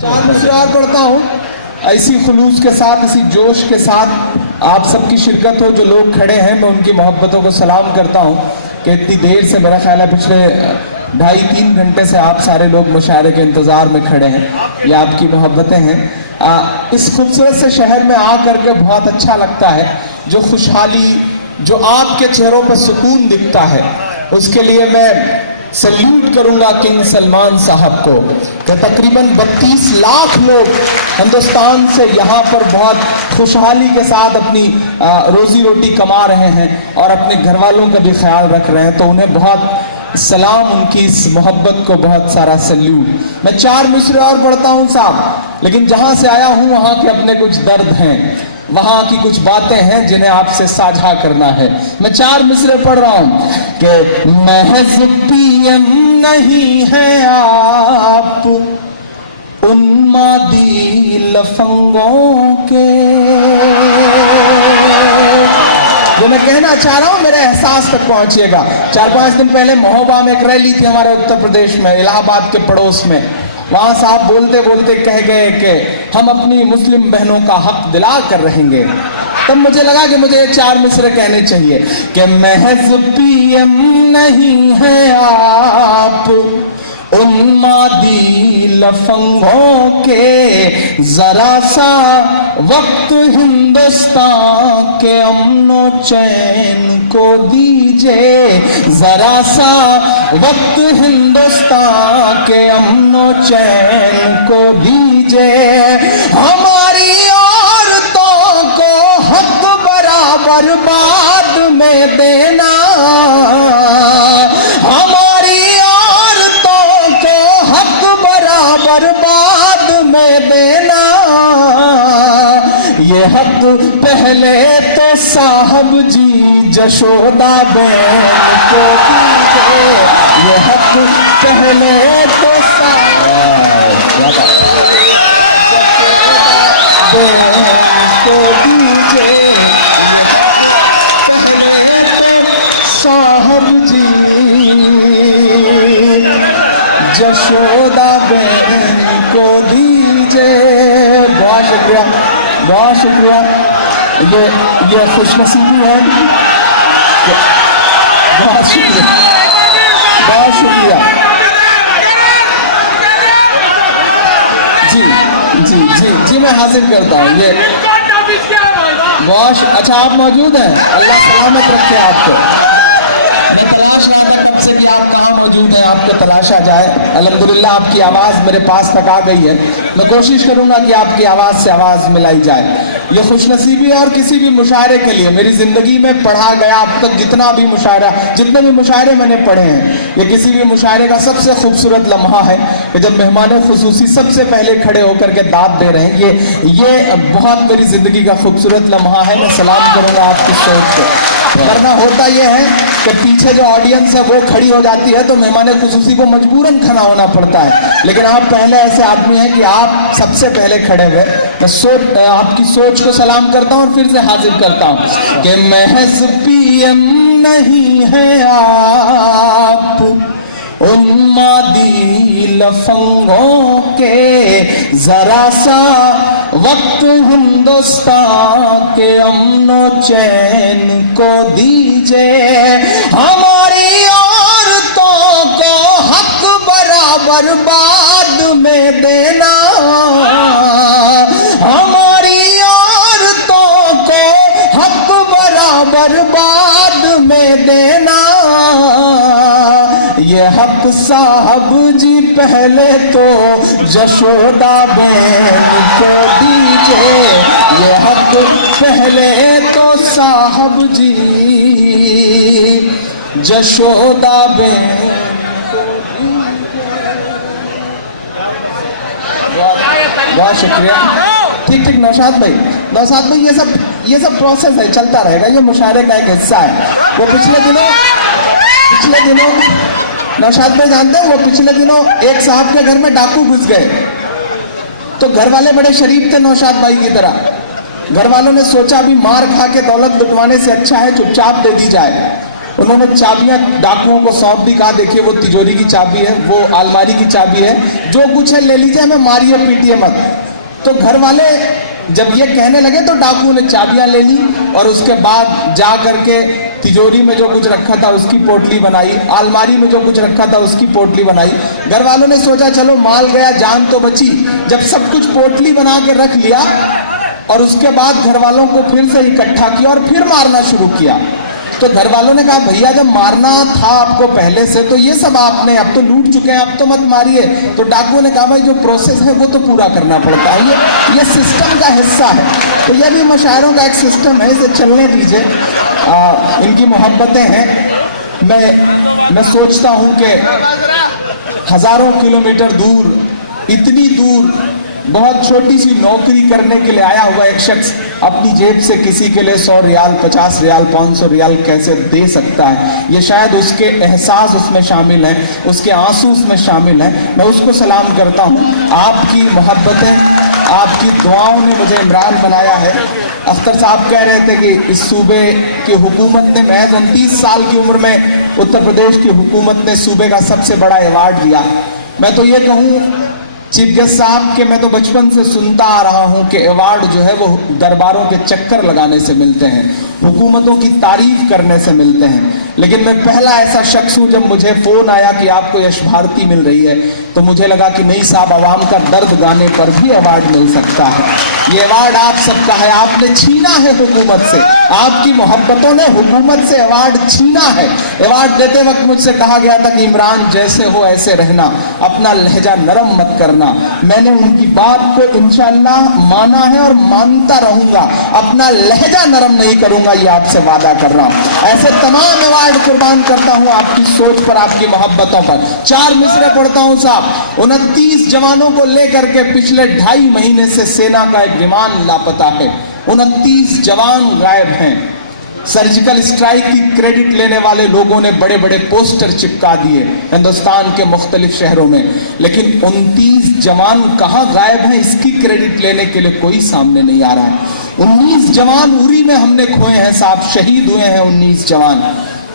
चार मिसरा पढ़ता हूँ ऐसी खुलूस के साथ, इसी जोश के साथ आप सबकी शिरकत हो। जो लोग खड़े हैं मैं उनकी मोहब्बतों को सलाम करता हूँ कि इतनी देर से, मेरा ख्याल है पिछले 2.5-3 घंटे से आप सारे लोग मुशायरे के इंतज़ार में खड़े हैं। ये आपकी मोहब्बतें हैं। इस खूबसूरत से शहर में आ करके बहुत अच्छा लगता है। जो खुशहाली, जो आपके चेहरों पर सुकून दिखता है, उसके लिए मैं सल्यूट करूंगा किंग सलमान साहब को कि तकरीबन 32 लाख लोग हिंदुस्तान से यहाँ पर बहुत खुशहाली के साथ अपनी रोजी रोटी कमा रहे हैं और अपने घर वालों का भी ख्याल रख रहे हैं। तो उन्हें बहुत सलाम, उनकी इस मोहब्बत को बहुत सारा सल्यूट। मैं 4 मिसरे और पढ़ता हूँ साहब, लेकिन जहाँ से आया हूँ वहाँ के अपने कुछ दर्द हैं, वहाँ की कुछ बातें हैं जिन्हें आपसे साझा करना है। मैं 4 मिसरे पढ़ रहा हूँ कि महज पीएम नहीं है आप उन्मादी लफंगों के। जो मैं कहना चाह रहा हूँ मेरे एहसास तक पहुंचिएगा। 4-5 दिन पहले महोबा में एक रैली थी हमारे उत्तर प्रदेश में, इलाहाबाद के पड़ोस में। वहां साहब बोलते बोलते कह गए कि हम अपनी मुस्लिम बहनों का हक दिला कर रहेंगे। तब मुझे लगा कि मुझे 4 मिसरे कहने चाहिए कि महज पीएम नहीं है आप उन्मादी लफंगों के, जरा सा वक्त हिंदुस्तान के अमनो चैन को दीजिए, जरा सा वक्त हिंदुस्तान के अमनो चैन को दीजिए। हमारी औरतों को हक बराबर बाद में देना, हमारी बर्बाद में देना। ये हक पहले तो साहब जी जशोदा बहन को दीजिए, ये हक पहले तो साहब बहन को दीजिए, साहब जी जशोदा बहन को दीजिए। बहुत शुक्रिया, बहुत शुक्रिया। ये खुशनसीबी है। बहुत शुक्रिया, बहुत शुक्रिया। जी जी जी जी मैं हासिल करता हूँ। ये बहुत अच्छा, आप मौजूद हैं, अल्लाह सलामत रखे आपको। मैं तलाश रहा था कब से कि आप कहाँ मौजूद हैं, आपको तलाशा जाए। अल्हम्दुलिल्लाह आपकी आवाज़ मेरे पास तक आ गई है। मैं कोशिश करूँगा कि आपकी आवाज़ से आवाज़ मिलाई जाए। ये खुशनसीबी और किसी भी मुशायरे के लिए मेरी ज़िंदगी में पढ़ा गया अब तक जितना भी मुशायरा, जितने भी मुशायरे मैंने पढ़े हैं, ये किसी भी मुशायरे का सबसे खूबसूरत लम्हा है कि जब मेहमान खुसूसी सबसे पहले खड़े होकर के दाद दे रहे हैं। ये बहुत मेरी ज़िंदगी का खूबसूरत लम्हा है। मैं सलाम करूँगा आपकी सोच को। वरना होता यह है कि पीछे जो ऑडियंस है वो खड़ी हो जाती है तो मेहमान खुसूसी को मजबूरन खड़ा होना पड़ता है, लेकिन आप पहले ऐसे आदमी हैं कि आप सबसे पहले खड़े हुए। मैं आपकी सोच को सलाम करता हूँ और फिर से हाजिर करता हूँ कि महज पीएम नहीं है आप उन्मादी लफंगों के, जरा सा वक्त हिंदुस्तान के अमनो चैन को दीजिए। हमारी औरतों को हक बराबर बाद में देना, हमारी औरतों को हक बराबर बाद में देना। ये हक साहब जी पहले तो जशोदा बहन को दीजिए, ये हक पहले तो साहब जी जशोदा बहन को दीजिए। बहुत शुक्रिया। ठीक ठीक नौशाद भाई, ये सब प्रोसेस है, चलता रहेगा। ये मुशायरे का एक हिस्सा है। वो पिछले दिनों नौशाद भाई जानते हैं, वो पिछले दिनों एक साहब के घर में डाकू घुस गए तो घर वाले बड़े शरीफ थे नौशाद भाई की तरह। घर वालों ने सोचा अभी मार खा के दौलत लुटवाने से अच्छा है चुपचाप दे दी जाए। उन्होंने चाबियां डाकुओं को सौंप दी, कहा देखिए वो तिजोरी की चाबी है, वो अलमारी की चाबी है, जो कुछ है ले लीजिए, हमें मारिए पीटिए मत। तो घर वाले जब ये कहने लगे तो डाकुओं ने चाबियां ले ली और उसके बाद जा करके तिजोरी में जो कुछ रखा था उसकी पोटली बनाई, अलमारी में जो कुछ रखा था उसकी पोटली बनाई। घर वालों ने सोचा चलो माल गया जान तो बची। जब सब कुछ पोटली बना के रख लिया और उसके बाद घर वालों को फिर से इकट्ठा किया और फिर मारना शुरू किया। तो घर वालों ने कहा भैया जब मारना था आपको पहले से तो ये सब आपने, अब तो लूट चुके हैं, अब तो मत मारिए। तो डाकुओं ने कहा भाई जो प्रोसेस है वो तो पूरा करना पड़ता है, ये सिस्टम का हिस्सा है। तो ये भी मशायरों का एक सिस्टम है, इसे चलने दीजिए, इनकी मोहब्बतें हैं। मैं सोचता हूं कि हजारों किलोमीटर दूर, इतनी दूर बहुत छोटी सी नौकरी करने के लिए आया हुआ एक शख्स अपनी जेब से किसी के लिए 100 रियाल, 50 रियाल, 500 रियाल कैसे दे सकता है? ये शायद उसके एहसास उसमें शामिल हैं, उसके आंसू उसमें शामिल हैं। मैं उसको सलाम करता हूँ। आपकी मोहब्बतें, आपकी दुआओं ने मुझे इमरान बनाया है। अख्तर साहब कह रहे थे कि इस सूबे की हुकूमत ने महज 29 साल की उम्र में उत्तर प्रदेश की हुकूमत ने सूबे का सबसे बड़ा अवार्ड दिया। मैं तो ये कहूँ चीफ गेस्ट साहब के, मैं तो बचपन से सुनता आ रहा हूं कि अवार्ड जो है वो दरबारों के चक्कर लगाने से मिलते हैं, हुकूमतों की तारीफ करने से मिलते हैं। लेकिन मैं पहला ऐसा शख्स हूं, जब मुझे फोन आया कि आपको यश भारती मिल रही है तो मुझे लगा कि नहीं साहब, आवाम का दर्द गाने पर भी अवार्ड मिल सकता है। ये अवार्ड आप सबका है, आपने छीना है हुकूमत से, आपकी मोहब्बतों ने हुकूमत से अवार्ड छीना है। अवार्ड देते वक्त मुझसे कहा गया था कि इमरान जैसे हो ऐसे रहना, अपना लहजा नरम मत करना। मैंने उनकी बात को इंशाअल्लाह माना है और मानता रहूंगा, अपना लहजा नरम नहीं करूंगा, ये आपसे वादा कर रहा हूं। ऐसे तमाम अवार्ड कुर्बान करता हूं आपकी सोच पर, आपकी मोहब्बतों पर। 4 मिसरे पढ़ता हूं साहब। 29 जवानों को लेकर के पिछले 2.5 महीने से सेना का एक विमान लापता है। 29 जवान गायब हैं। सर्जिकल स्ट्राइक की क्रेडिट लेने वाले लोगों ने बड़े बड़े पोस्टर चिपका दिए हिंदुस्तान के मुख्तलिफ शहरों में, लेकिन 29 जवान कहां गायब हैं इसकी क्रेडिट लेने के लिए कोई सामने नहीं आ रहा है। 19 जवान उरी में हमने खोए हैं साहब, शहीद हुए हैं 19 जवान।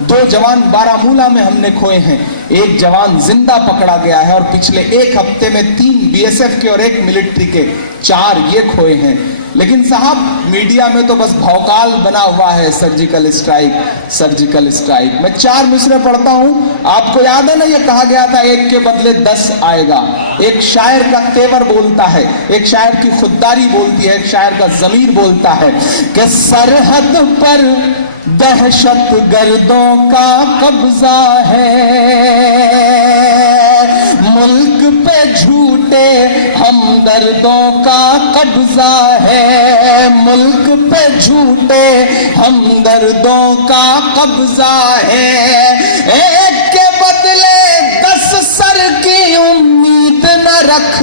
2 जवान बारामूला में हमने खोए हैं, 1 जवान जिंदा पकड़ा गया है और पिछले 1 हफ्ते में 3 बीएसएफ के और 1 मिलिट्री के, 4 ये खोए हैं। लेकिन साहब मीडिया में तो बस भौकाल बना हुआ है, सर्जिकल स्ट्राइक, सर्जिकल स्ट्राइक। मैं 4 मिसरे पढ़ता हूं, आपको याद है ना, ये कहा गया था 1 के बदले 10 आएगा। एक शायर का तेवर बोलता है, एक शायर की खुददारी बोलती है, एक शायर का ज़मीर बोलता है कि सरहद पर दहशत गर्दों का कब्जा है, मुल्क पे झूठे हमदर्दों का कब्जा है, मुल्क पे झूठे हमदर्दों का कब्जा है। एक के बदले 10 सर की उम्मीद न रख।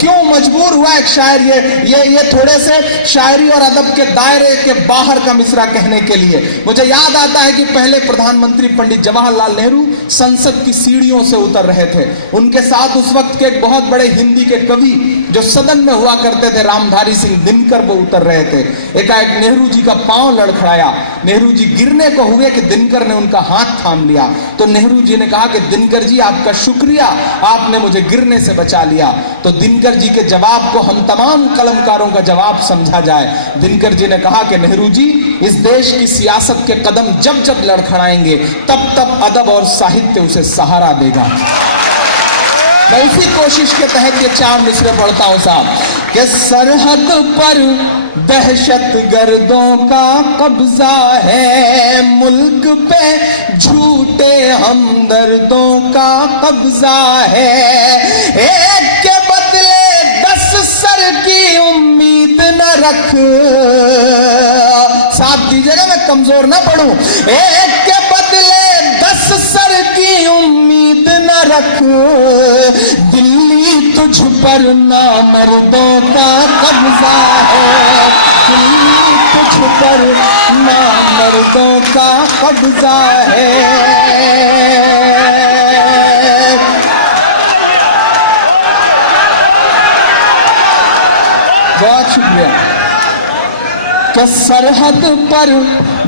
क्यों मजबूर हुआ एक शायर ये थोड़े से शायरी और अदब के दायरे के बाहर का मिसरा कहने के लिए? मुझे याद आता है कि पहले प्रधानमंत्री पंडित जवाहरलाल नेहरू संसद की सीढ़ियों से उतर रहे थे। उनके साथ उस वक्त के एक बहुत बड़े हिंदी के कवि जो सदन में हुआ करते थे, रामधारी सिंह दिनकर, वो उतर रहे थे। एकाएक नेहरू जी का पांव लड़खड़ाया, नेहरू जी गिरने को हुए कि दिनकर ने उनका हाथ थाम लिया। तो नेहरू जी ने कहा कि दिनकर जी आपका शुक्रिया, आपने मुझे गिरने से बचा लिया। तो दिनकर जी के जवाब को हम तमाम कलमकारों का जवाब समझा जाए। दिनकर जी ने कहा कि नेहरू जी, इस देश की सियासत के कदम जब जब लड़खड़ाएंगे तब तब अदब और साहित्य उसे सहारा देगा। मैं उसी कोशिश के तहत ये 4 मिसरे पढ़ता हूं साहब कि सरहद पर दहशत गर्दों का कब्जा है, मुल्क पे झूठे हमदर्दों का कब्जा है। एक के बदले 10 सर की उम्मीद न रख। साथ दीजिएगा, मैं कमजोर ना पढ़ूं। एक के बदले 10 सर की उम्मीद न रख, दिल्ली तुझ पर नामर्दों का कब्जा है, दिल्ली तुझ पर नामर्दों का कब्जा है। बहुत शुक्रिया। कि सरहद पर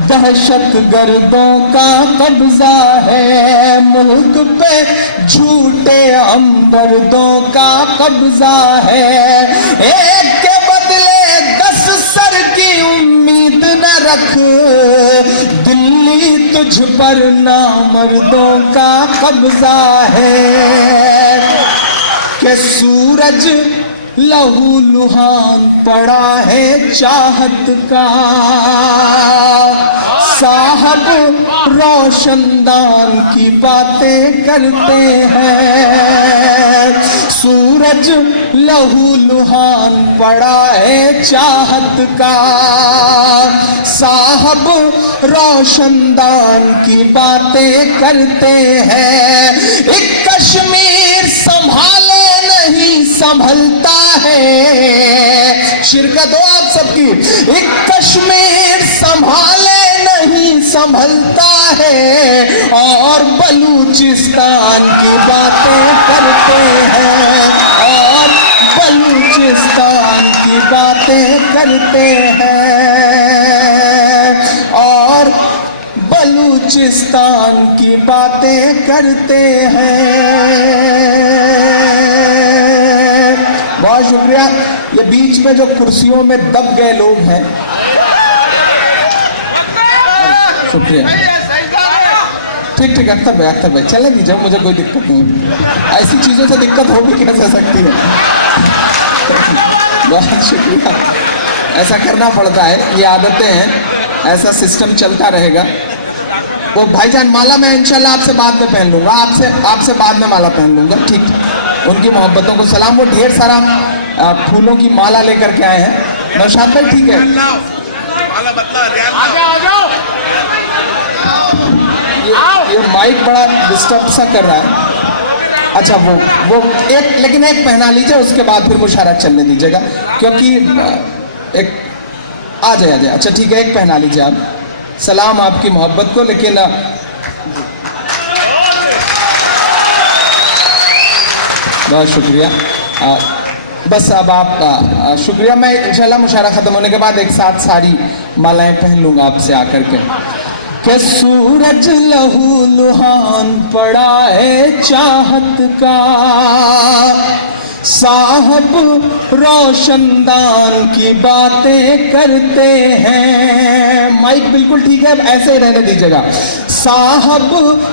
दहशत गर्दों का कब्जा है मुल्क पे, झूठे हमदर्दों का कब्जा है। एक के बदले 10 सर की उम्मीद न रख, दिल्ली तुझ पर नामर्दों का कब्जा है। कि सूरज लहू लुहान पड़ा है चाहत का, साहब रोशनदान की बातें करते हैं। सूरज लहू लुहान पड़ा है चाहत का, साहब रोशनदान की बातें करते हैं। एक कश्मीर संभाले नहीं संभलता है, शिरकत हो आप सबकी। एक कश्मीर संभाले नहीं संभलता है, और बलूचिस्तान की बातें करते हैं, और बलूचिस्तान की बातें करते हैं, और बलूचिस्तान की बातें करते हैं। बहुत शुक्रिया। ये बीच में जो कुर्सियों में दब गए लोग हैं, शुक्रिया। ठीक ठीक अख्तर भाई चले दीजिए, मुझे कोई दिक्कत नहीं। ऐसी चीजों से दिक्कत हो भी कैसे सकती है। बहुत शुक्रिया। ऐसा करना पड़ता है, ये आदतें हैं, ऐसा सिस्टम चलता रहेगा। वो भाईजान माला मैं इंशाल्लाह आपसे बाद में पहन लूंगा, आपसे बाद में माला पहन लूंगा। ठीक, उनकी मोहब्बतों को सलाम। वो ढेर सारा फूलों की माला लेकर के आए हैं। नौशाद भाई ठीक है, ये माइक बड़ा डिस्टर्ब सा कर रहा है। अच्छा वो एक, लेकिन एक पहना लीजिए, उसके बाद फिर मुशारत चलने दीजिएगा, क्योंकि एक आ जाए। अच्छा ठीक है, एक पहना लीजिए आप। सलाम आपकी मोहब्बत को। लेकिन बहुत शुक्रिया। बस अब आप शुक्रिया। मैं इंशाल्लाह मुशारा ख़त्म होने के बाद एक साथ सारी मालाएं पहन लूँगा आपसे आकर के। कि सूरज लहू लुहान पड़ा है चाहत का, साहब रोशनदान की बातें करते हैं। माइक बिल्कुल ठीक है, अब ऐसे ही रहने दीजिएगा। साहब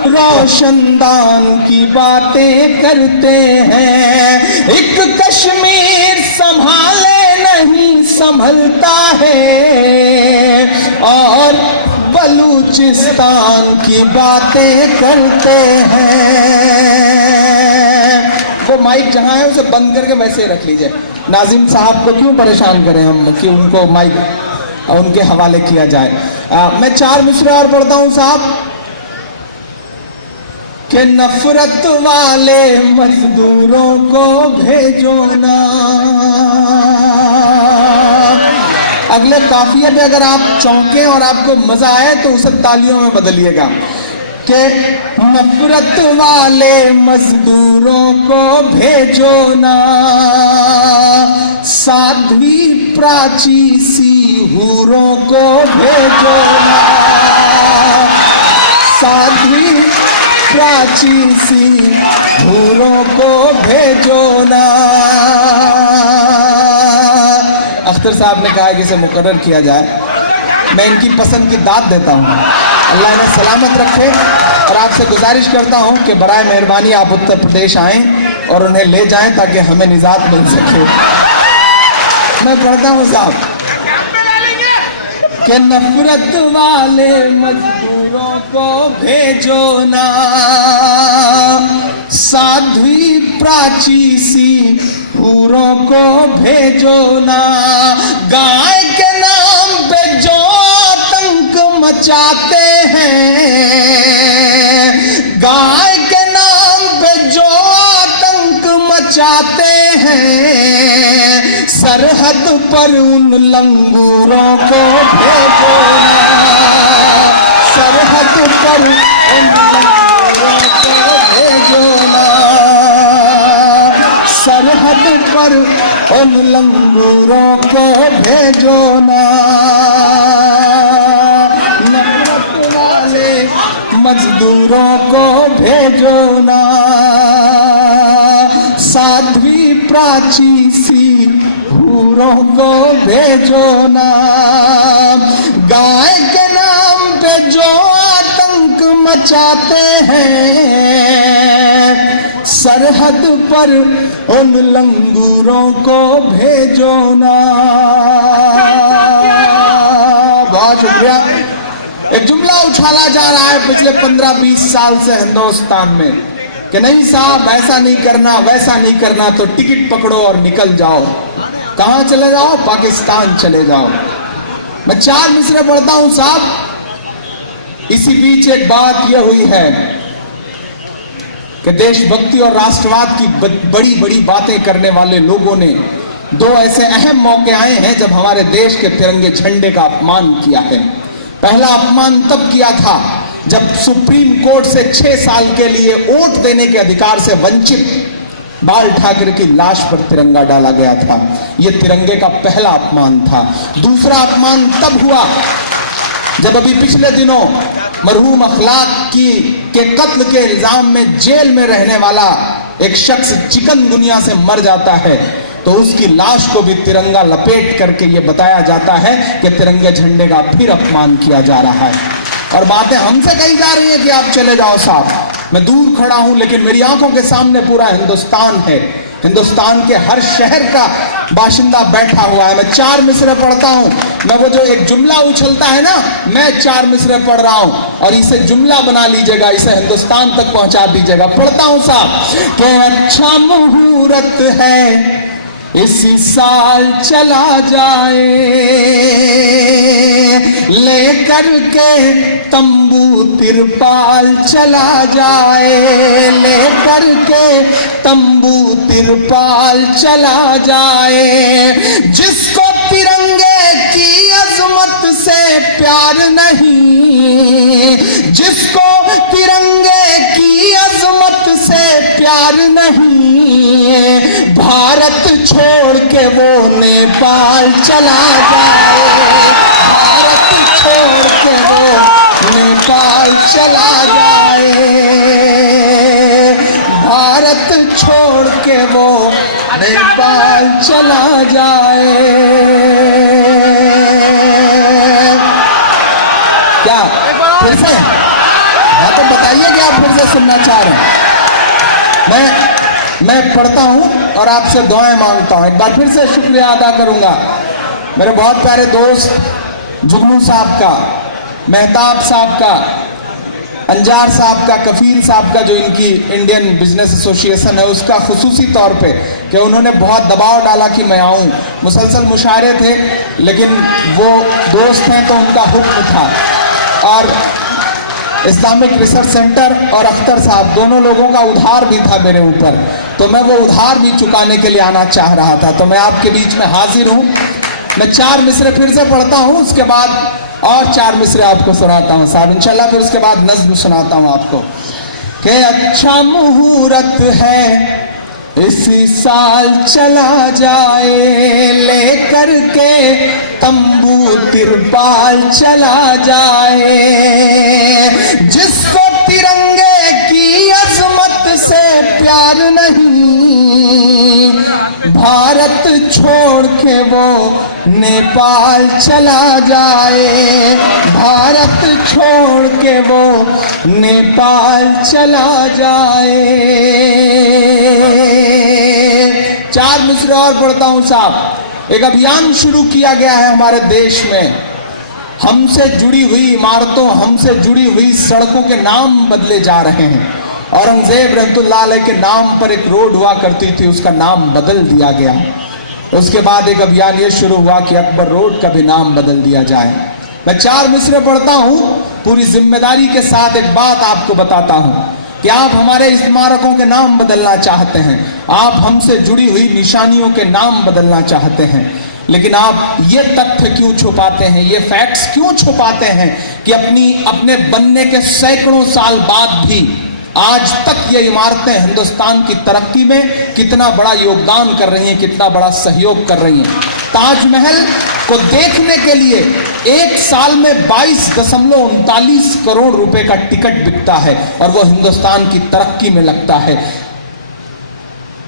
रोशनदान की बातें करते हैं। एक कश्मीर संभाले नहीं संभलता है, और बलूचिस्तान की बातें करते हैं। वो माइक जहां है उसे बंद करके वैसे ही रख लीजिए। नाजिम साहब को क्यों परेशान करें हम कि उनको माइक उनके हवाले किया जाए। मैं 4 मिसरे और पढ़ता हूं साहब। कि नफरत वाले मजदूरों को भेजो ना। अगले काफिये पे अगर आप चौंके और आपको मजा आए तो उसे तालियों में बदलिएगा। कि नफरत वाले मजदूरों को भेजो ना, साध्वी प्राची सी हूरों को भेजो ना, साध्वी प्राची सी हूरों को भेजो ना। अख्तर साहब ने कहा कि इसे मुकर्रर किया जाए। मैं इनकी पसंद की दाद देता हूँ, अल्लाह इन्हें सलामत रखे। और आपसे गुजारिश करता हूँ कि बराए मेहरबानी आप उत्तर प्रदेश आएँ और उन्हें ले जाएं ताकि हमें निजात मिल सके। मैं पढ़ता हूँ साहब। कि नफरत वाले मजदूरों को भेजो ना, साध्वी प्राची सी हूरों को भेजो ना। गाय के नाम पे जो आतंक मचाते हैं, गाय के नाम पे जो आतंक मचाते हैं, सरहद पर उन लंगूरों को भेजो ना, सरहद पर उन लंगूरों को भेजो ना, सरहद पर उन लंगूरों को भेजो ना। मजदूरों को भेजो ना, साध्वी प्राची सी हूरों को भेजो ना, गाय के नाम पे जो आतंक मचाते हैं, सरहद पर उन लंगूरों को भेजो ना। बहुत शुक्रिया। एक जुमला उछाला जा रहा है पिछले 15-20 साल से हिंदुस्तान में कि नहीं साहब ऐसा नहीं करना वैसा नहीं करना, तो टिकट पकड़ो और निकल जाओ। कहां चले जाओ? पाकिस्तान चले जाओ। मैं 4 मिसरे पढ़ता हूं साहब। इसी बीच एक बात यह हुई है कि देशभक्ति और राष्ट्रवाद की बड़ी बड़ी बातें करने वाले लोगों ने 2 ऐसे अहम मौके आए हैं जब हमारे देश के तिरंगे झंडे का अपमान किया है। पहला अपमान तब किया था जब सुप्रीम कोर्ट से 6 साल के लिए वोट देने के अधिकार से वंचित बाल ठाकरे की लाश पर तिरंगा डाला गया था। यह तिरंगे का पहला अपमान था। दूसरा अपमान तब हुआ जब अभी पिछले दिनों मरहूम अखलाक के कत्ल के इल्जाम में जेल में रहने वाला एक शख्स चिकनगुनिया से मर जाता है, तो उसकी लाश को भी तिरंगा लपेट करके ये बताया जाता है कि तिरंगे झंडे का फिर अपमान किया जा रहा है। और बातें हमसे कही जा रही हैं कि आप चले जाओ साहब। मैं दूर खड़ा हूं लेकिन मेरी आंखों के सामने पूरा हिंदुस्तान है। हिंदुस्तान के हर शहर का बाशिंदा बैठा हुआ है। मैं 4 मिसरे पढ़ता हूं। मैं वो जो एक जुमला उछलता है ना, मैं 4 मिसरे पढ़ रहा हूं और इसे जुमला बना लीजिएगा, इसे हिंदुस्तान तक पहुंचा दीजिएगा। पढ़ता हूं साहब कि अच्छा मुहूर्त है इसी साल चला जाए, लेकर के तंबू तिरपाल चला जाए, लेकर के तंबू तिरपाल चला जाए। जिसको तिरंगे की अजमत से प्यार नहीं, जिसको तिरंगे की अजमत से प्यार नहीं, भारत छोड़ के वो नेपाल चला जाए, भारत छोड़ के वो नेपाल चला जाए, भारत छोड़ के वो नेपाल चला जाए। क्या फिर से? हाँ तो बताइए कि आप फिर से सुनना चाह रहे हैं। मैं पढ़ता हूं और आपसे दुआएं मांगता हूं। एक बार फिर से शुक्रिया अदा करूंगा मेरे बहुत प्यारे दोस्त जुगनू साहब का, मेहताब साहब का, अंजार साहब का, कफील साहब का, जो इनकी इंडियन बिजनेस एसोसिएशन है उसका खुसूसी तौर पे कि उन्होंने बहुत दबाव डाला कि मैं आऊं। मुसलसल मुशायरे थे लेकिन वो दोस्त हैं तो उनका हुक्म था। और इस्लामिक रिसर्च सेंटर और अख्तर साहब दोनों लोगों का उधार भी था मेरे ऊपर, तो मैं वो उधार भी चुकाने के लिए आना चाह रहा था। तो मैं आपके बीच में हाजिर हूँ। मैं 4 मिसरे फिर से पढ़ता हूँ, उसके बाद और 4 मिसरे आपको सुनाता हूँ साहब इंशाल्लाह। फिर उसके बाद नज्म सुनाता हूँ आपको कि अच्छा मुहूर्त है इसी साल चला जाए, लेकर के तंबू तिरपाल चला जाए। जिसको तिरंगे की अजमत से प्यार नहीं, भारत छोड़ के वो नेपाल चला जाए, भारत छोड़ के वो नेपाल चला जाए। 4 मिसरे और पढ़ता हूं साहब। एक अभियान शुरू किया गया है हमारे देश में। हमसे जुड़ी हुई इमारतों, हमसे जुड़ी हुई सड़कों के नाम बदले जा रहे हैं। औरंगजेब रहमतुल्लाह अलैह के नाम पर एक रोड हुआ करती थी, उसका नाम बदल दिया गया। उसके बाद एक अभियान ये शुरू हुआ कि अकबर रोड का भी नाम बदल दिया जाए। मैं 4 मिसरे पढ़ता हूं, पूरी जिम्मेदारी के साथ एक बात आपको बताता हूं कि आप हमारे स्मारकों के नाम बदलना चाहते हैं, आप हमसे जुड़ी हुई निशानियों के नाम बदलना चाहते हैं, लेकिन आप ये तथ्य क्यों छुपाते हैं, ये फैक्ट्स क्यों छुपाते हैं कि अपने बनने के सैकड़ों साल बाद भी आज तक ये इमारतें हिंदुस्तान की तरक्की में कितना बड़ा योगदान कर रही हैं, कितना बड़ा सहयोग कर रही हैं। ताजमहल को देखने के लिए एक साल में 22.39 करोड़ रुपए का टिकट बिकता है और वो हिंदुस्तान की तरक्की में लगता है।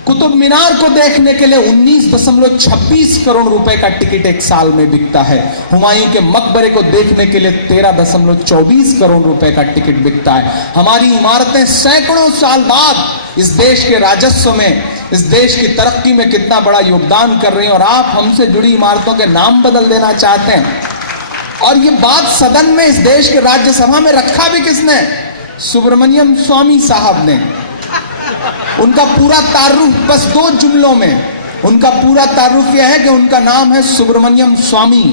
कुतुब मीनार को देखने के लिए 19.26 करोड़ रुपए का टिकट एक साल में बिकता है। हुमायूं के मकबरे को देखने के लिए 13.24 करोड़ रुपए का टिकट बिकता है। हमारी इमारतें सैकड़ों साल बाद इस देश के राजस्व में, इस देश की तरक्की में कितना बड़ा योगदान कर रही हैं और आप हमसे जुड़ी इमारतों के नाम बदल देना चाहते हैं। और ये बात सदन में, इस देश के राज्यसभा में रखा भी किसने? सुब्रमण्यम स्वामी साहब ने। उनका पूरा तारुफ बस 2 जुमलों में, उनका पूरा तारुफ यह है कि उनका नाम है सुब्रमण्यम स्वामी,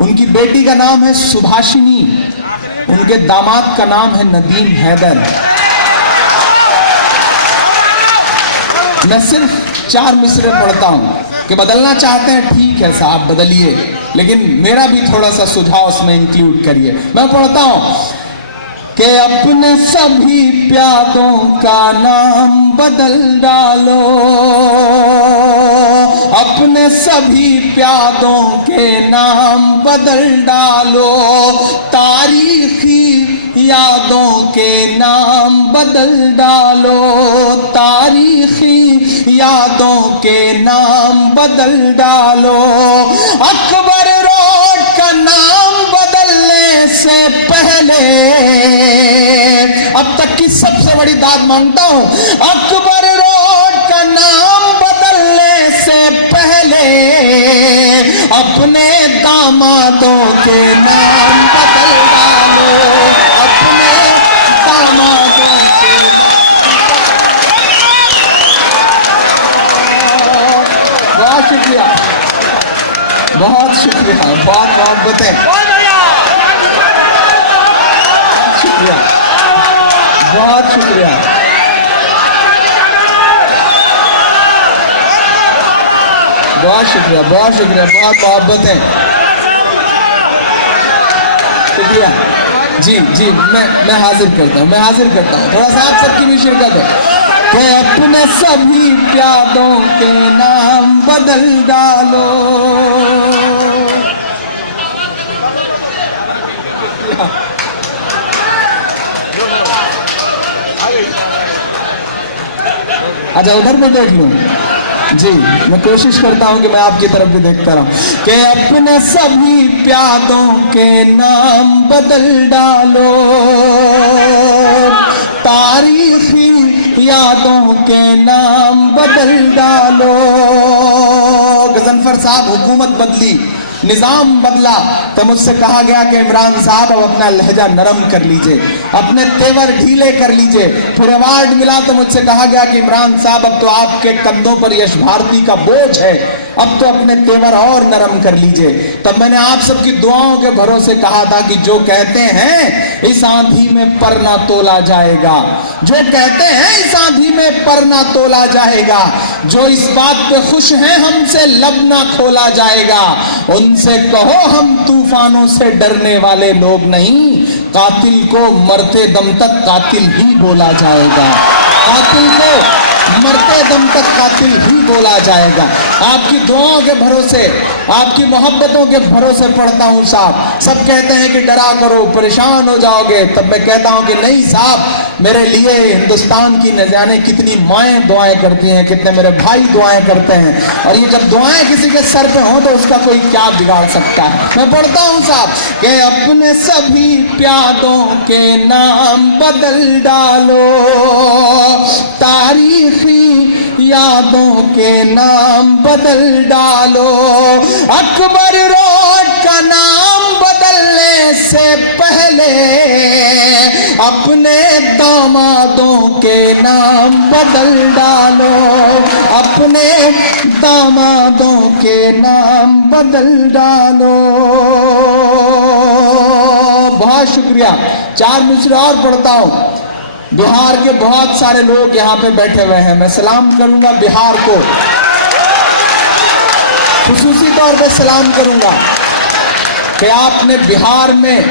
उनकी बेटी का नाम है सुभाषिनी, उनके दामाद का नाम है नदीम हैदर। मैं सिर्फ 4 मिसरे पढ़ता हूं कि बदलना चाहते हैं, ठीक है साहब बदलिए, लेकिन मेरा भी थोड़ा सा सुझाव उसमें इंक्लूड करिए। मैं पढ़ता हूं कि अपने सभी प्यादों का नाम बदल डालो, अपने सभी प्यादों के नाम बदल डालो, तारीखी यादों के नाम बदल डालो, तारीखी यादों के नाम बदल डालो। अकबर रोड का नाम बदलने से पहले, अब तक की सबसे बड़ी दाद मांगता हूं, अकबर रोड का नाम बदलने से पहले अपने दामादों के नाम बदल डालो, अपने दामादों के नाम। बहुत शुक्रिया, बहुत शुक्रिया, बहुत मोहब्बतें, शुक्रिया, बहुत शुक्रिया। बहुत शुक्रिया, बहुत शुक्रिया, बहुत मोहब्बतें, शुक्रिया। जी जी, मैं हाजिर करता हूँ, मैं हाजिर करता हूँ, थोड़ा सा आप सबकी भी शिरकत है कि अपने सभी प्यादों के नाम बदल डालो। अच्छा उधर भी देख लूं जी, मैं कोशिश करता हूं कि मैं आपकी तरफ भी देखता रहूं कि अपने सभी प्यादों के नाम बदल डालो, तारीखी यादों के नाम बदल डालो। गजनफर साहब, हुकूमत बदली, निजाम बदला तो मुझसे कहा गया कि इमरान साहब अब अपना लहजा नरम कर लीजिए, अपने तेवर ढीले कर लीजिए। फिर अवार्ड मिला तो मुझसे कहा गया कि इमरान साहब अब तो आपके कंधों पर यश भारती का बोझ है, अब तो अपने तेवर और नरम कर लीजिए। तब मैंने आप सबकी दुआओं के भरोसे कहा था कि जो कहते हैं इस आंधी में पर ना तोला जाएगा, जो कहते हैं इस आंधी में पर ना तोला जाएगा, जो इस बात पे खुश हैं हमसे लब ना खोला जाएगा, उनसे कहो हम तूफानों से डरने वाले लोग नहीं, कातिल को मरते दम तक कातिल ही बोला जाएगा, कातिल को मरते दम तक कातिल ही बोला जाएगा। आपकी दुआओं के भरोसे, आपकी मोहब्बतों के भरोसे पढ़ता हूँ साहब। सब कहते हैं कि डरा करो, परेशान हो जाओगे, तब मैं कहता हूँ कि नहीं साहब, मेरे लिए हिंदुस्तान की न जाने कितनी माएँ दुआएं करती हैं, कितने मेरे भाई दुआएं करते हैं, और ये जब दुआएं किसी के सर पे हों तो उसका कोई क्या बिगाड़ सकता है। मैं पढ़ता हूँ साहब कि अपने सभी प्यादों के नाम बदल डालो, तारीखी यादों के नाम बदल डालो। अकबर रोड का नाम बदलने से पहले अपने दामादों के नाम बदल डालो, अपने दामादों के नाम बदल डालो। बहुत शुक्रिया। 4 मिसरे और पढ़ता हूं। बिहार के बहुत सारे लोग यहाँ पे बैठे हुए हैं, मैं सलाम करूंगा बिहार को, खुसूसी तौर पे सलाम करूंगा कि आपने बिहार में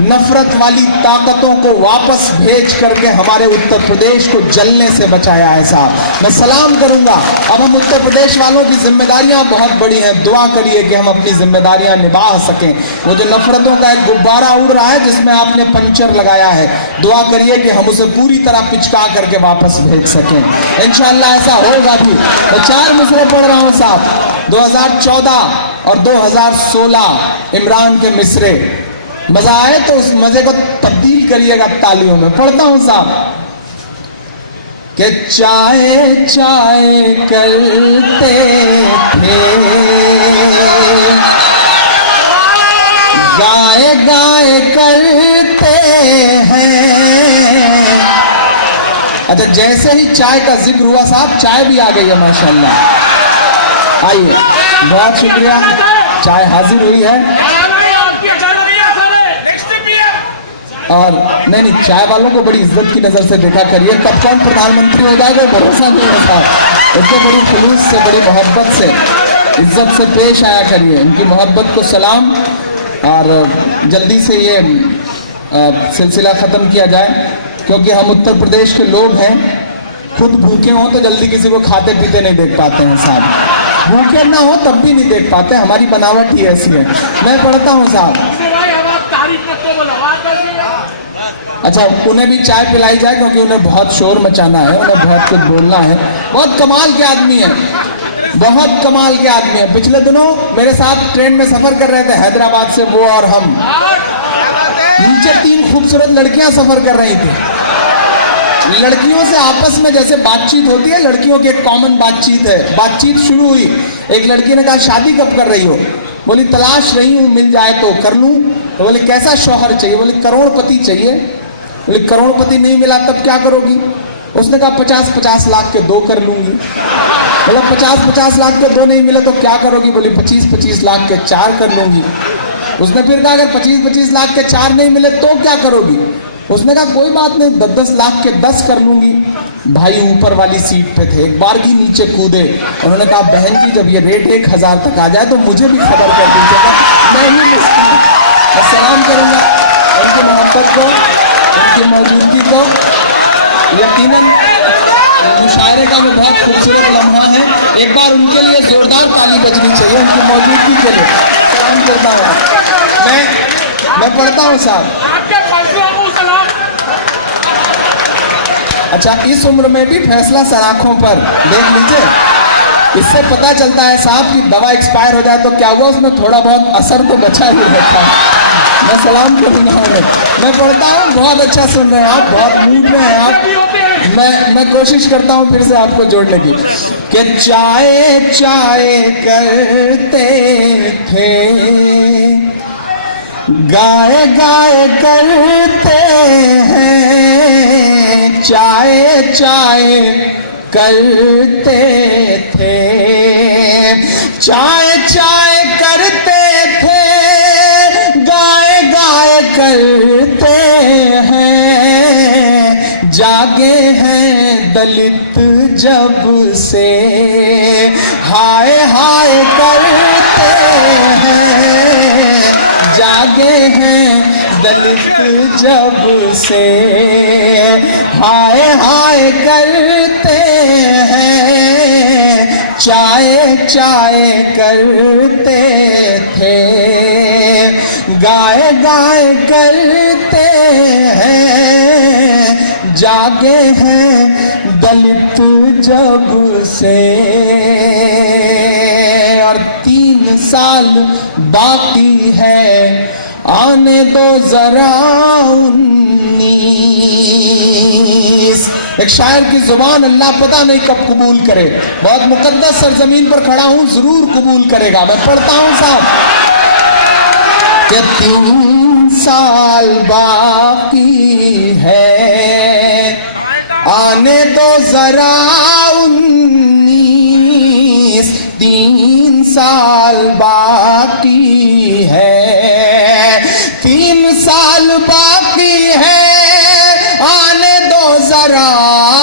नफरत वाली ताकतों को वापस भेज करके हमारे उत्तर प्रदेश को जलने से बचाया है साहब। मैं सलाम करूंगा। अब हम उत्तर प्रदेश वालों की जिम्मेदारियां बहुत बड़ी हैं, दुआ करिए कि हम अपनी जिम्मेदारियां निभा सकें। वो जो नफरतों का एक गुब्बारा उड़ रहा है जिसमें आपने पंचर लगाया है, दुआ करिए कि हम उसे पूरी तरह पिचका करके वापस भेज सकें। इंशाअल्लाह ऐसा होगा भी। तो 4 मिसरे पढ़ रहा हूं साहब, 2014 और 2016 इमरान के मिसरे। मजा आए तो उस मजे को तब्दील करिएगा तालियों में। पढ़ता हूं साहब कि चाय चाय करते थे, गाय गाय करते हैं। अच्छा, जैसे ही चाय का जिक्र हुआ साहब, चाय भी आ गई है माशाल्लाह। आइए, बहुत शुक्रिया, चाय हाजिर हुई है। और नहीं, चाय वालों को बड़ी इज्जत की नजर से देखा करिए, कब कौन प्रधानमंत्री हो जाएगा भरोसा नहीं है साहब। इतने बड़ी खुलूस से, बड़ी मोहब्बत से, इज्जत से पेश आया करिए। इनकी मोहब्बत को सलाम। और जल्दी से ये सिलसिला ख़त्म किया जाए, क्योंकि हम उत्तर प्रदेश के लोग हैं, खुद भूखे हों तो जल्दी किसी को खाते पीते नहीं देख पाते हैं साहब, भूखे ना हो तब भी नहीं देख पाते, हमारी बनावट ही ऐसी है। मैं पढ़ता हूँ साहब। अच्छा, उन्हें भी चाय पिलाई जाए, क्योंकि उन्हें बहुत शोर मचाना है, उन्हें बहुत कुछ बोलना है। बहुत कमाल के आदमी हैं, बहुत कमाल के आदमी हैं। पिछले दिनों मेरे साथ ट्रेन में सफर कर रहे थे हैदराबाद से वो और हम। नीचे 3 खूबसूरत लड़कियां सफर कर रही थी। लड़कियों से आपस में जैसे बातचीत होती है, लड़कियों की एक कॉमन बातचीत है। बातचीत शुरू हुई, एक लड़की ने कहा शादी कब कर रही हो? बोली तलाश रही हूँ, मिल जाए तो कर लूँ। तो बोले कैसा शौहर चाहिए? बोली करोड़पति चाहिए। बोले करोड़पति नहीं मिला तब क्या करोगी? उसने कहा 50-50 लाख के 2 कर लूंगी। बोला 50-50 लाख के 2 नहीं मिले तो क्या करोगी? बोली 25-25 लाख के 4 कर लूंगी। उसने फिर कहा अगर 25-25 लाख के 4 नहीं मिले तो क्या करोगी? उसने कहा कोई बात नहीं, 10-10 लाख के 10 कर लूंगी। भाई ऊपर वाली सीट पे थे, एक बार की नीचे कूदे। उन्होंने कहा बहन जी जब ये रेट 1000 तक आ जाए तो मुझे भी खबर कर दीजिएगा, मैं ही मैं सलाम करूंगा उनकी मोहब्बत को, उनकी मौजूदगी को। यकीनन मुशायरे का वो बहुत खूबसूरत लम्हा है। एक बार उनके लिए जोरदार ताली बजनी चाहिए उनकी मौजूदगी के लिए। सलाम करता हूँ मैं पढ़ता हूँ साहब। अच्छा, इस उम्र में भी फैसला सराखों पर, देख लीजिए। इससे पता चलता है साहब कि दवा एक्सपायर हो जाए तो क्या हुआ, उसमें थोड़ा बहुत असर तो बचा ही रहता है। मैं सलाम करूंगा उन्हें। मैं पढ़ता हूँ, बहुत अच्छा सुन रहे हैं आप, बहुत मूड में हैं आप। मैं कोशिश करता हूँ फिर से आपको जोड़ने की। कि चाय चाय करते थे, गाय गाय करते हैं। चाय चाय करते थे, चाय चाय करते थे, गाय गाय करते हैं। जागे हैं दलित जब से, हाय हाय करते हैं। जागे हैं दलित जब से, हाय हाय करते हैं। चाय चाय करते थे, गाय गाय करते हैं। जागे हैं दलित जब से। और 3 साल बाकी है, आने दो जरा 19। एक शायर की जुबान अल्लाह पता नहीं कब कबूल करे। बहुत मुकद्दस सरजमीन पर खड़ा हूं, जरूर कबूल करेगा। मैं पढ़ता हूं साहब कि 3 साल बाकी है, आने दो जरा 19। 3 साल बाकी है, 3 साल बाकी है, आने दो जरा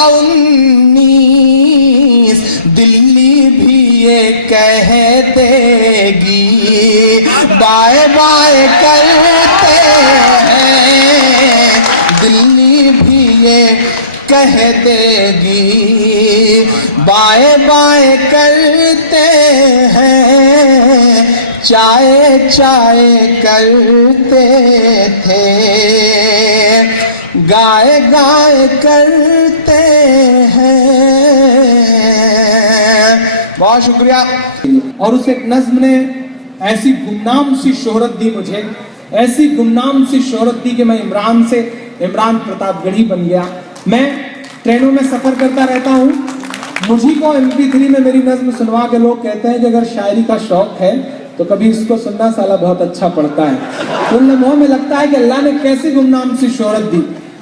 19। दिल्ली भी ये कह देगी बाय बाय करते हैं। कह देगी, बाएं बाएं करते हैं, चाय चाय करते थे, गाए गाए करते हैं। बहुत शुक्रिया। और उस एक नज्म ने ऐसी गुमनाम सी शोहरत दी मुझे, ऐसी गुमनाम सी शोहरत दी कि मैं इमरान से इमरान प्रतापगढ़ी बन गया। मैं ट्रेनों में सफर करता रहता हूँ, मुझी को MP3 में मेरी नज्म सुनवा के लोग कहते हैं कि अगर शायरी का शौक है तो कभी इसको सुनना, साला बहुत अच्छा पड़ता है। उन लम्हों में लगता है कि अल्लाह ने कैसी गुमनाम सी शोहरत दी,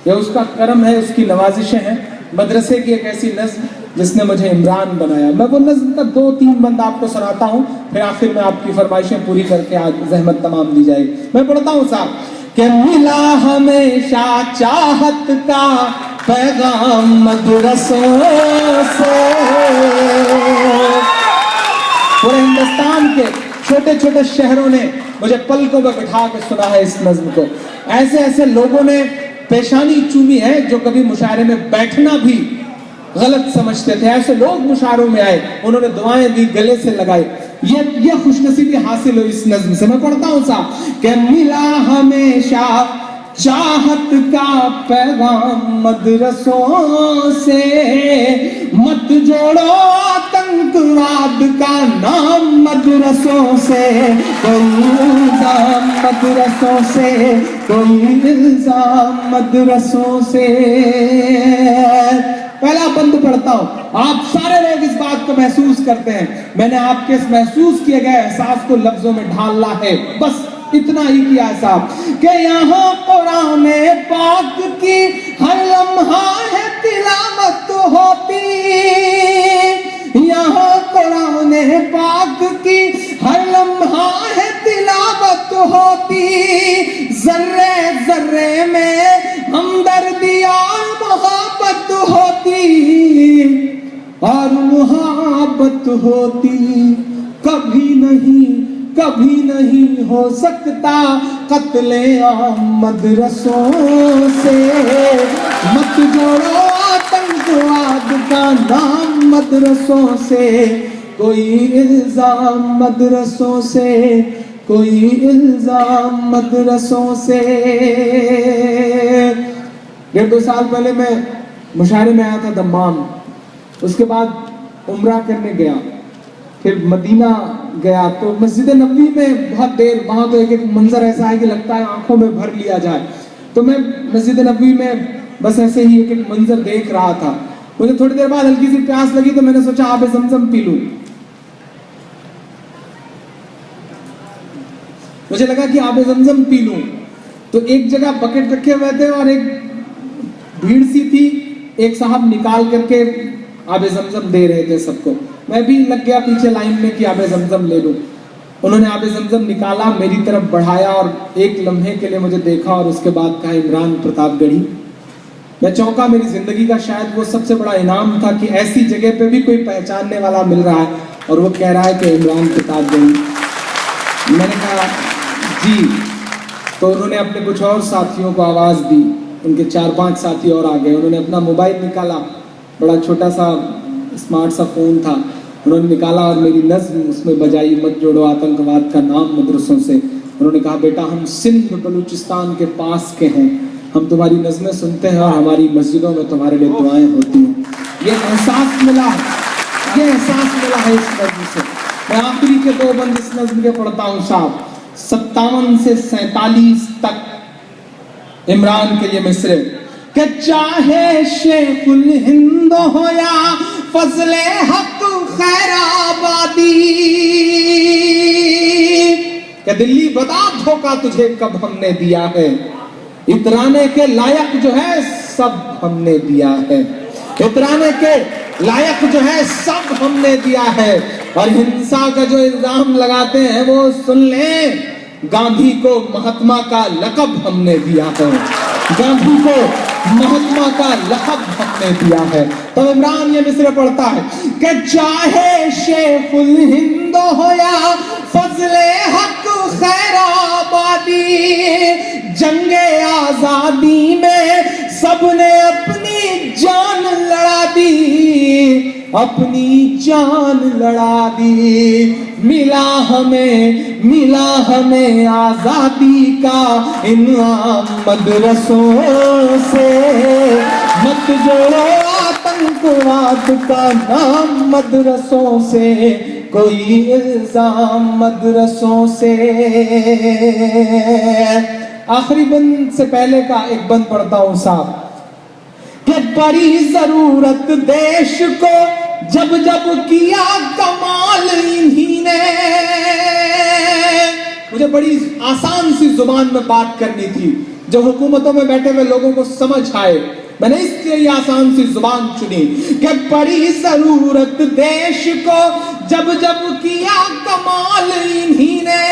ये उसका करम है, उसकी नवाजिशें हैं। मदरसे की एक ऐसी नज्म जिसने मुझे इमरान बनाया। मैं वो नज्म का 2-3 बंद आपको सुनाता हूँ, फिर आखिर में आपकी फरमाइशें पूरी करके आज जहमत तमाम दी जाएगी। मैं पढ़ता हूँ साहब कि मिला हमेशा चाहत का पैगाम मदरसों से। पूरे हिंदुस्तान के छोटे छोटे शहरों ने मुझे पलकों में बिठा के सुना है इस नज्म को। ऐसे ऐसे लोगों ने पेशानी चूमी है जो कभी मुशायरे में बैठना भी गलत समझते थे। ऐसे लोग मुशायरों में आए, उन्होंने दुआएं दी, गले से लगाई। ये खुशनसीबी हासिल हुई इस नज्म से। मैं पढ़ता हूँ साहब कि मिला हमेशा चाहत का पैगाम मदरसों से, मत जोड़ो आतंकवाद का नाम मदरसों से, कोई इल्जाम मदरसों से, कोई इल्जाम मदरसों से। पहला बंद पढ़ता हूं, आप सारे लोग इस बात को महसूस करते हैं, मैंने आपके इस महसूस किए गए एहसास को लफ्जों में ढालना है, बस इतना ही किया साहब कि यहाँ कुरान पाक की हर लम्हा है तिलावत होती, यहाँ कुरान पाक की हर लम्हा है तिलावत होती, जर्रे जर्रे में हमदर्दी और मोहब्बत होती, और मोहब्बत होती। कभी नहीं हो सकता कत्ले आम मदरसों से, मत जोड़ो आतंकवाद का नाम मदरसों से, कोई इल्जाम मदरसों से, कोई इल्जाम मदरसों से। 1.5-2 साल पहले मैं मुशायरे में आया था दम्माम, उसके बाद उम्रा करने गया, फिर मदीना गया तो मस्जिद नबवी में बहुत देर, वहां तो एक एक मंजर ऐसा है कि लगता है आंखों में भर लिया जाए। तो मैं मस्जिद नबवी में बस ऐसे ही एक एक मंजर देख रहा था। मुझे थोड़ी देर बाद हल्की सी प्यास लगी तो मैंने सोचा आबे ज़मज़म पी लूं। मुझे लगा कि आबे ज़मज़म पी लूं, तो एक जगह बकेट रखे हुए थे और एक भीड़ सी थी, एक साहब निकाल करके आबे ज़मज़म दे रहे थे सबको। मैं भी लग गया पीछे लाइन में कि आबे ज़मज़म ले लूं। उन्होंने आबे ज़मज़म निकाला, मेरी तरफ बढ़ाया और एक लम्हे के लिए मुझे देखा और उसके बाद कहा इमरान प्रतापगढ़ी। मैं चौंका, मेरी जिंदगी का शायद वो सबसे बड़ा इनाम था कि ऐसी जगह पे भी कोई पहचानने वाला मिल रहा है और वो कह रहा है कि इमरान प्रतापगढ़ी। मैंने कहा जी। तो उन्होंने अपने कुछ और साथियों को आवाज़ दी, उनके 4-5 साथी और आ गए। उन्होंने अपना मोबाइल निकाला, बड़ा छोटा सा स्मार्ट सा फ़ोन था, उन्होंने निकाला और मेरी नज़्म उसमें बजाई, मत जोड़ो आतंकवाद का नाम मदरसों से। उन्होंने कहा बेटा हम सिंध बलूचिस्तान के पास के हैं, हम तुम्हारी नज़्में सुनते हैं और हमारी मस्जिदों में तुम्हारे लिए दुआएं होती हैं। ये एहसास मिला है इस नज़्म से। मैं आखिरी के 2 बंद इस नज़्म के पढ़ता हूँ साहब। 57 से 47 तक इमरान के लिए मिसरे कि चाहे शेखुल हिंद हो या फजले हक खैराबादी, कि दिल्ली बता धोखा तुझे कब हमने दिया है, इतराने के लायक जो है सब हमने दिया है, इतराने के लायक जो है सब हमने दिया है। और हिंसा का जो इल्जाम लगाते हैं वो सुन लें, गांधी को महात्मा का लक़ब हमने दिया है, गांधी को महात्मा का लक़ब हमने दिया है। तो इमरान ये मिसरे पढ़ता है कि चाहे शेखुल हिंद हो या फजले हक खैराबादी, जंगे आजादी में सबने अपनी जान अपनी जान लड़ा दी। मिला हमें आजादी का इनाम मदरसों से। मत जोड़ो आतंकवाद का नाम मदरसों से, कोई इल्जाम मदरसों से। आखिरी बंद से पहले का एक बंद पढ़ता हूं साहब, कि बड़ी जरूरत देश को जब जब किया कमाल इन्हीं ने। मुझे बड़ी आसान सी जुबान में बात करनी थी जो हुकूमतों में बैठे हुए लोगों को समझ आए, मैंने इसलिए ये आसान सी जुबान चुनी कि बड़ी जरूरत देश को जब जब किया कमाल इन्हीं ने।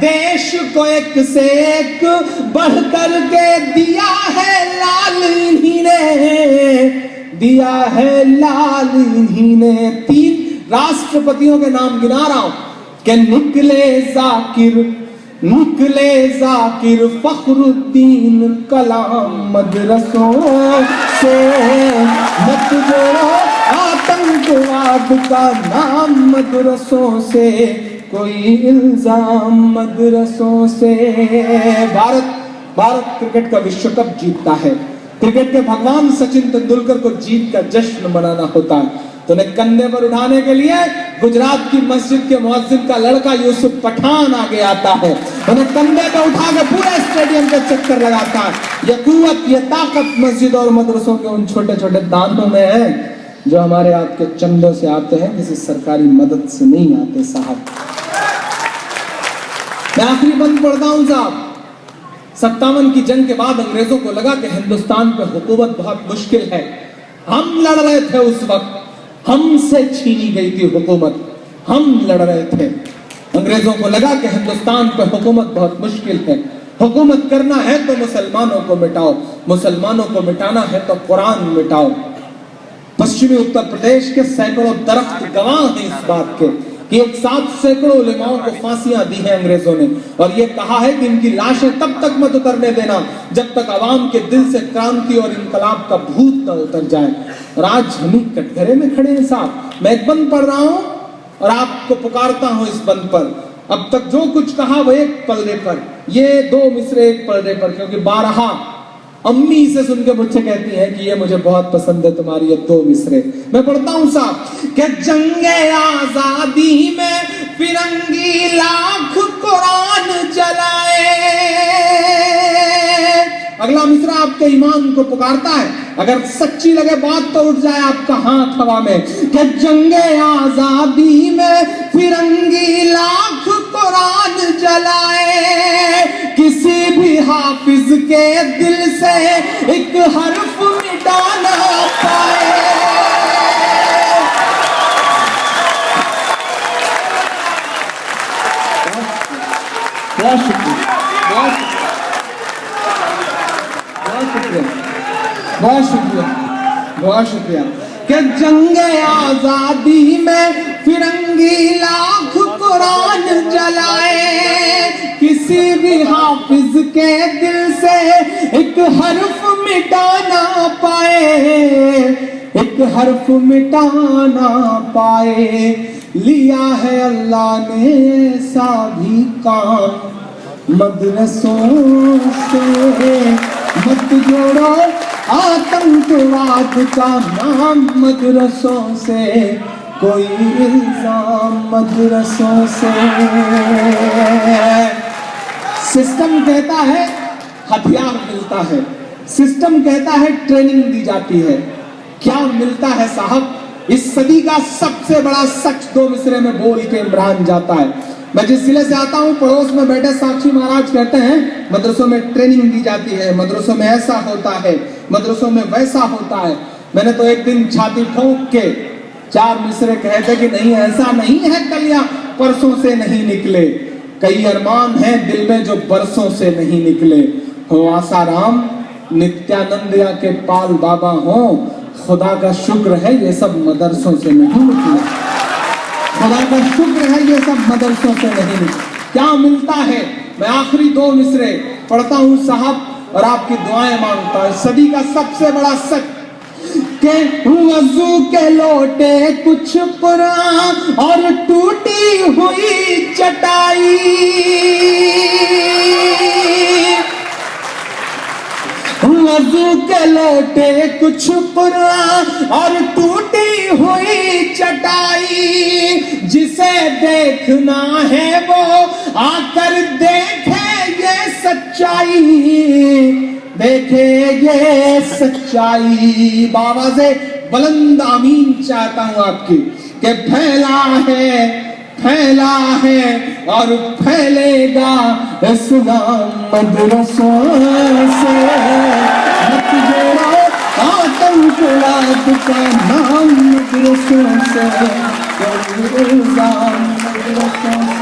देश को एक से एक बढ़ कर के दिया है लाल इन्हीं ने, दिया है लाल इन्हीं ने। 3 राष्ट्रपतियों के नाम गिना रहा हूं कि निकले जाकिर फखरुद्दीन कलाम मदरसों से। मत जोड़ो आतंकवाद का नाम मदरसों से, कोई इल्जाम मदरसों से। भारत क्रिकेट का विश्व कप जीतता है। क्रिकेट के भगवान सचिन तेंदुलकर को जीत का जश्न मनाना होता है, तो उन्हें कंधे पर उठाने के लिए गुजरात की मस्जिद के मुअज्जिन का लड़का यूसुफ पठान आगे आता है, उन्हें कंधे पे उठा के पूरे स्टेडियम के चक्कर लगाता है। ये कुव्वत, ये ताकत मस्जिद और मदरसों के उन छोटे छोटे दानों में है जो हमारे आपके चंदों से आते हैं, किसी सरकारी मदद से नहीं आते साहब। मैं आखिरी बंद पढ़ता हूं साहब। 57 की जंग के बाद अंग्रेजों को लगा कि हिंदुस्तान पे हुकूमत बहुत मुश्किल है। हम लड़ रहे थे उस वक्त, हमसे छीनी गई थी हुकूमत, हम लड़ रहे थे। अंग्रेजों को लगा कि हिंदुस्तान पे हुकूमत बहुत मुश्किल है, हुकूमत करना है तो मुसलमानों को मिटाओ, मुसलमानों को मिटाना है तो कुरान मिटाओ। पश्चिमी उत्तर प्रदेश के सैकड़ों दरख्त गवाह हैं इस बात के कि एक साथ सैकड़ों उलेमाओं को फांसियां दी हैं अंग्रेजों ने, और ये कहा है कि इनकी लाशें तब तक मत उतरने देना जब तक अवाम के दिल से क्रांति और इनकलाब का भूत न उतर जाए। और आज हम कटघरे में खड़े हैं साहब। मैं एक बंद पढ़ रहा हूं और आपको पुकारता हूं इस बंद पर। अब तक जो कुछ कहा वो एक पलड़े पर, ये 2 मिसरे एक पलड़े पर, क्योंकि 12 अम्मी से सुन के मुझसे कहती है कि ये मुझे बहुत पसंद है तुम्हारी ये 2 मिसरे। मैं पढ़ता हूं साहब कि जंगे आजादी में फिरंगी लाख कुरान जलाए। अगला मिसरा आपके ईमान को पुकारता है, अगर सच्ची लगे बात तो उठ जाए आपका हाथ हवा में, कि जंगे आजादी में फिरंगी लाख कुरान जलाए। किसी भी हाफिज के दिल से एक हर्फ मिटाना पाए। बहुत शुक्रिया, बहुत शुक्रिया, बहुत शुक्रिया, बहुत शुक्रिया। कि जंगे आजादी में फिरंगी लाख कुरान जलाए। किसी भी हाफिज के दिल से एक हर्फ मिटाना पाए, एक हर्फ मिटाना पाए। लिया है अल्लाह ने ऐसा भी काम मदरसों से। मत जोड़ो आतंकवाद का नाम मदरसों से, कोई इल्जाम मदरसों से। सिस्टम कहता है हथियार मिलता है, सिस्टम कहता है ट्रेनिंग दी जाती है। क्या मिलता है साहब? इस सदी का सबसे बड़ा सच 2 मिसरे में बोल के इमरान जाता है। मैं जिस जिले से आता हूँ, पड़ोस में बैठे साक्षी महाराज कहते हैं मदरसों में ट्रेनिंग दी जाती है, मदरसों में ऐसा होता है, मदरसों में वैसा होता है। मैंने तो एक दिन छाती ठोक के 4 मिसरे कहते कि नहीं, ऐसा नहीं है, कल या परसों से नहीं निकले। कई अरमान हैं दिल में जो बरसों से नहीं निकले। हो आसाराम नित्यानंद या के पाल बाबा हो, खुदा का शुक्र है ये सब मदरसों से नहीं निकले। खुदा का शुक्र है ये सब मदरसों से नहीं निकले। क्या मिलता है? मैं आखिरी 2 मिसरे पढ़ता हूं साहब और आपकी दुआएं मांगता हूं। सदी का सबसे बड़ा सच के वजू के लोटे कुछ पुरान और टूटी हुई चटाई, वजू के लोटे कुछ पुरान और टूटी हुई चटाई, जिसे देखना है वो आकर देखे ये सच्चाई, देखे ये सच्चाई। बाबा से बुलंद आमीन चाहता हूं आपकी कि फैला है और फैलेगा इस्लाम मदरसों से। मत जोड़ो आतंकवाद का नाम मदरसों से, इल्जाम मदरसों से।